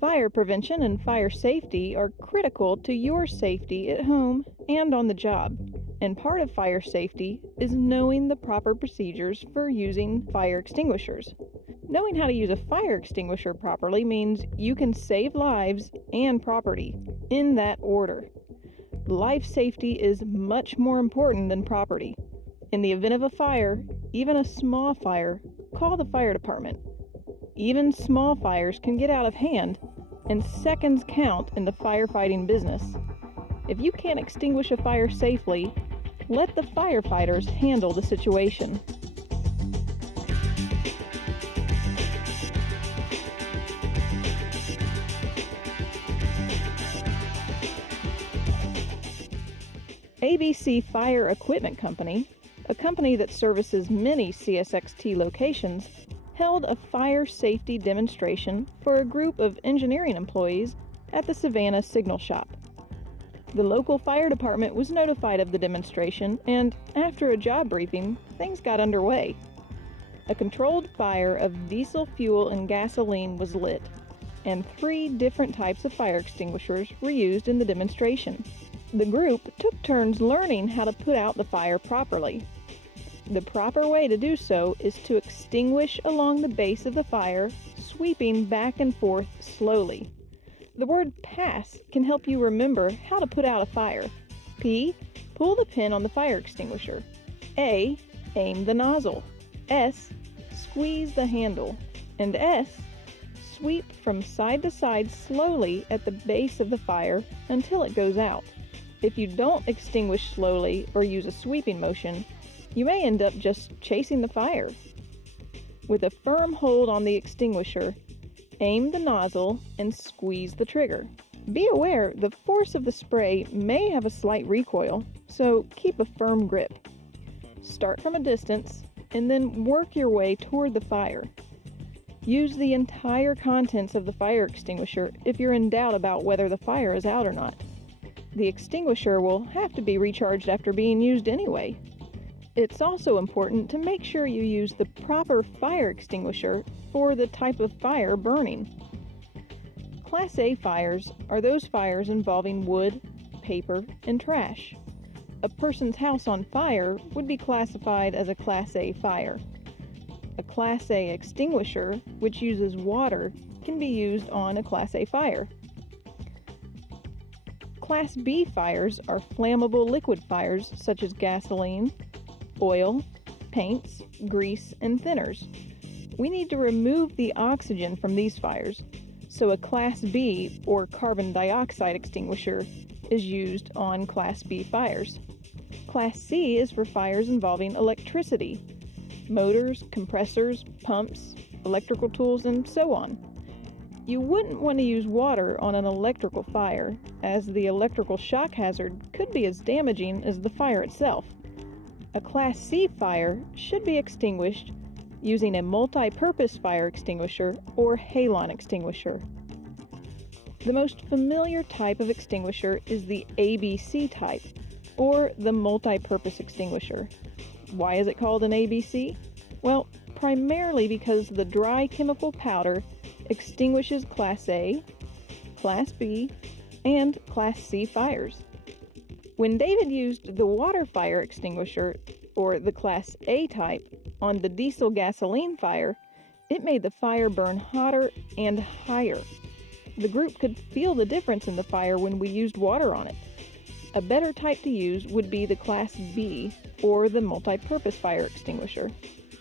Fire prevention and fire safety are critical to your safety at home and on the job. And part of fire safety is knowing the proper procedures for using fire extinguishers. Knowing how to use a fire extinguisher properly means you can save lives and property, in that order. Life safety is much more important than property. In the event of a fire, even a small fire, call the fire department. Even small fires can get out of hand, and seconds count in the firefighting business. If you can't extinguish a fire safely, let the firefighters handle the situation. ABC Fire Equipment Company, a company that services many CSXT locations, held a fire safety demonstration for a group of engineering employees at the Savannah Signal Shop. The local fire department was notified of the demonstration, and after a job briefing, things got underway. A controlled fire of diesel fuel and gasoline was lit, and 3 different types of fire extinguishers were used in the demonstration. The group took turns learning how to put out the fire properly. The proper way to do so is to extinguish along the base of the fire, sweeping back and forth slowly. The word pass can help you remember how to put out a fire. P. Pull the pin on the fire extinguisher. A. Aim the nozzle. S. Squeeze the handle. And S. Sweep from side to side slowly at the base of the fire until it goes out. If you don't extinguish slowly or use a sweeping motion, you may end up just chasing the fire. With a firm hold on the extinguisher, aim the nozzle and squeeze the trigger. Be aware the force of the spray may have a slight recoil, so keep a firm grip. Start from a distance and then work your way toward the fire. Use the entire contents of the fire extinguisher if you're in doubt about whether the fire is out or not. The extinguisher will have to be recharged after being used anyway. It's also important to make sure you use the proper fire extinguisher for the type of fire burning. Class A fires are those fires involving wood, paper, and trash. A person's house on fire would be classified as a Class A fire. A Class A extinguisher, which uses water, can be used on a Class A fire. Class B fires are flammable liquid fires such as gasoline, oil, paints, grease, and thinners. We need to remove the oxygen from these fires, so a Class B or carbon dioxide extinguisher is used on Class B fires. Class C is for fires involving electricity, motors, compressors, pumps, electrical tools, and so on. You wouldn't want to use water on an electrical fire, as the electrical shock hazard could be as damaging as the fire itself. A Class C fire should be extinguished using a multi-purpose fire extinguisher or halon extinguisher. The most familiar type of extinguisher is the ABC type, or the multi-purpose extinguisher. Why is it called an ABC? Well, primarily because the dry chemical powder extinguishes Class A, Class B, and Class C fires. When David used the water fire extinguisher, or the Class A type, on the diesel gasoline fire, it made the fire burn hotter and higher. The group could feel the difference in the fire when we used water on it. A better type to use would be the Class B, or the multi-purpose fire extinguisher.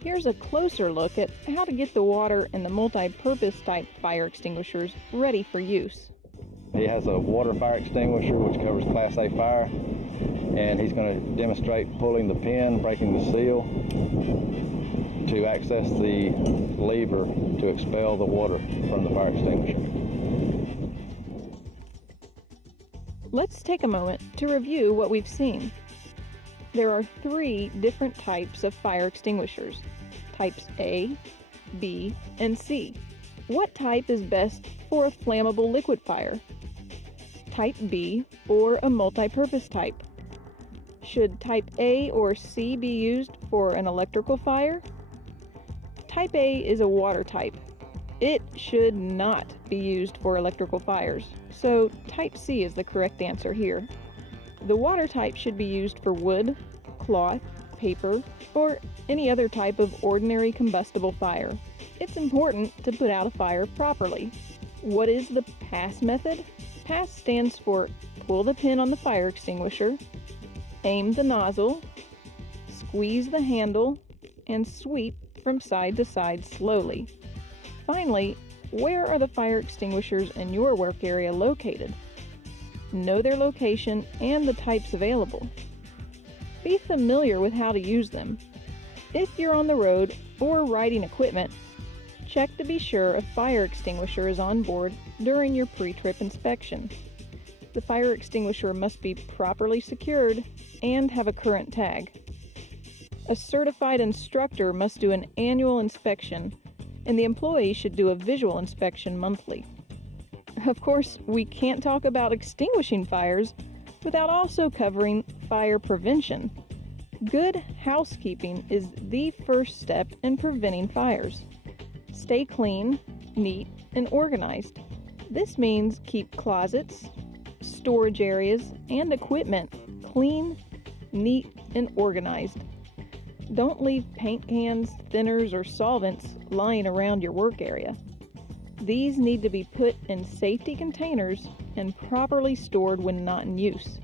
Here's a closer look at how to get the water and the multi-purpose type fire extinguishers ready for use. He has a water fire extinguisher which covers Class A fire, and he's going to demonstrate pulling the pin, breaking the seal to access the lever to expel the water from the fire extinguisher. Let's take a moment to review what we've seen. There are 3 different types of fire extinguishers, types A, B, and C. What type is best for a flammable liquid fire? Type B or a multi-purpose type? Should type A or C be used for an electrical fire? Type A is a water type. It should not be used for electrical fires, so type C is the correct answer here. The water type should be used for wood, cloth, paper, or any other type of ordinary combustible fire. It's important to put out a fire properly. What is the pass method? Pass stands for pull the pin on the fire extinguisher, aim the nozzle, squeeze the handle, and sweep from side to side slowly. Finally, where are the fire extinguishers in your work area located? Know their location and the types available. Be familiar with how to use them. If you're on the road or riding equipment, check to be sure a fire extinguisher is on board during your pre-trip inspection. The fire extinguisher must be properly secured and have a current tag. A certified instructor must do an annual inspection, and the employee should do a visual inspection monthly. Of course, we can't talk about extinguishing fires without also covering fire prevention. Good housekeeping is the first step in preventing fires. Stay clean, neat, and organized. This means keep closets, storage areas, and equipment clean, neat, and organized. Don't leave paint cans, thinners, or solvents lying around your work area. These need to be put in safety containers and properly stored when not in use.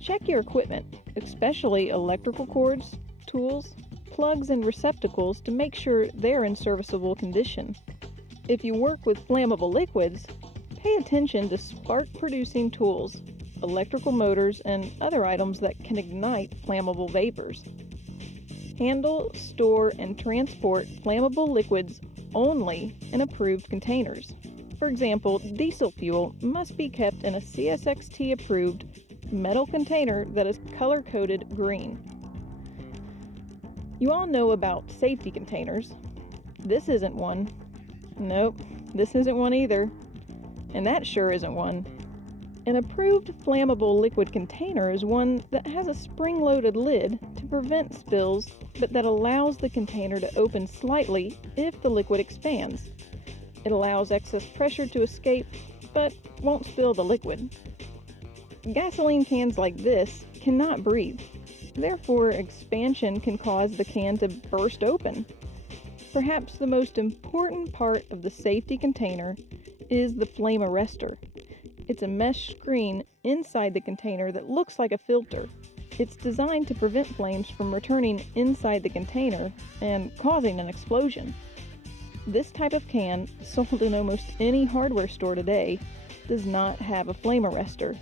Check your equipment, especially electrical cords, tools, plugs, and receptacles to make sure they're in serviceable condition. If you work with flammable liquids, pay attention to spark-producing tools, electrical motors, and other items that can ignite flammable vapors. Handle, store, and transport flammable liquids only in approved containers. For example, diesel fuel must be kept in a CSXT-approved metal container that is color-coded green. You all know about safety containers. This isn't one. Nope, this isn't one either. And that sure isn't one. An approved flammable liquid container is one that has a spring-loaded lid to prevent spills, but that allows the container to open slightly if the liquid expands. It allows excess pressure to escape, but won't spill the liquid. Gasoline cans like this cannot breathe. Therefore, expansion can cause the can to burst open. Perhaps the most important part of the safety container is the flame arrestor. It's a mesh screen inside the container that looks like a filter. It's designed to prevent flames from returning inside the container and causing an explosion. This type of can, sold in almost any hardware store today, does not have a flame arrestor.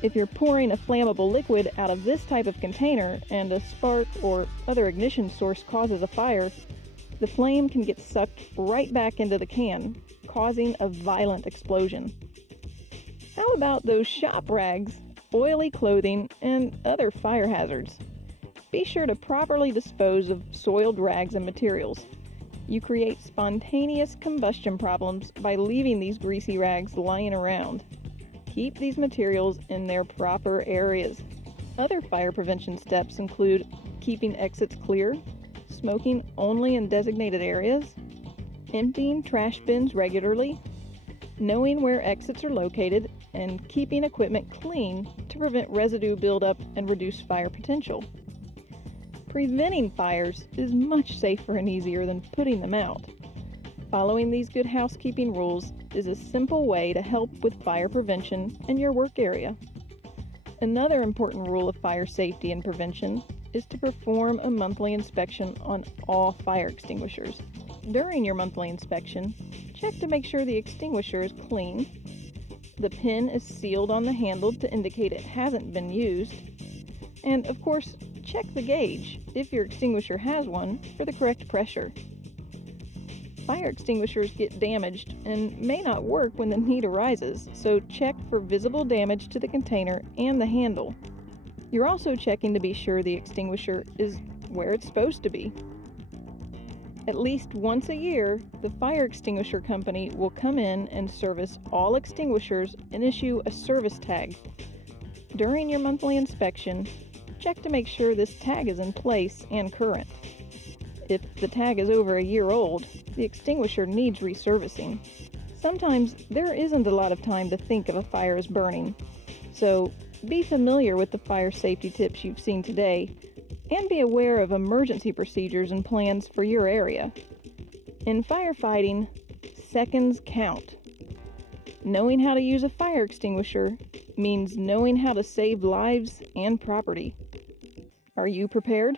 If you're pouring a flammable liquid out of this type of container and a spark or other ignition source causes a fire, the flame can get sucked right back into the can, causing a violent explosion. How about those shop rags, oily clothing, and other fire hazards? Be sure to properly dispose of soiled rags and materials. You create spontaneous combustion problems by leaving these greasy rags lying around. Keep these materials in their proper areas. Other fire prevention steps include keeping exits clear, smoking only in designated areas, emptying trash bins regularly, knowing where exits are located, and keeping equipment clean to prevent residue buildup and reduce fire potential. Preventing fires is much safer and easier than putting them out. Following these good housekeeping rules is a simple way to help with fire prevention in your work area. Another important rule of fire safety and prevention is to perform a monthly inspection on all fire extinguishers. During your monthly inspection, check to make sure the extinguisher is clean, the pin is sealed on the handle to indicate it hasn't been used, and of course, check the gauge, if your extinguisher has one, for the correct pressure. Fire extinguishers get damaged and may not work when the need arises, so check for visible damage to the container and the handle. You're also checking to be sure the extinguisher is where it's supposed to be. At least once a year, the fire extinguisher company will come in and service all extinguishers and issue a service tag. During your monthly inspection, check to make sure this tag is in place and current. If the tag is over a year old, the extinguisher needs reservicing. Sometimes there isn't a lot of time to think if a fire is burning, so be familiar with the fire safety tips you've seen today, and be aware of emergency procedures and plans for your area. In firefighting, seconds count. Knowing how to use a fire extinguisher means knowing how to save lives and property. Are you prepared?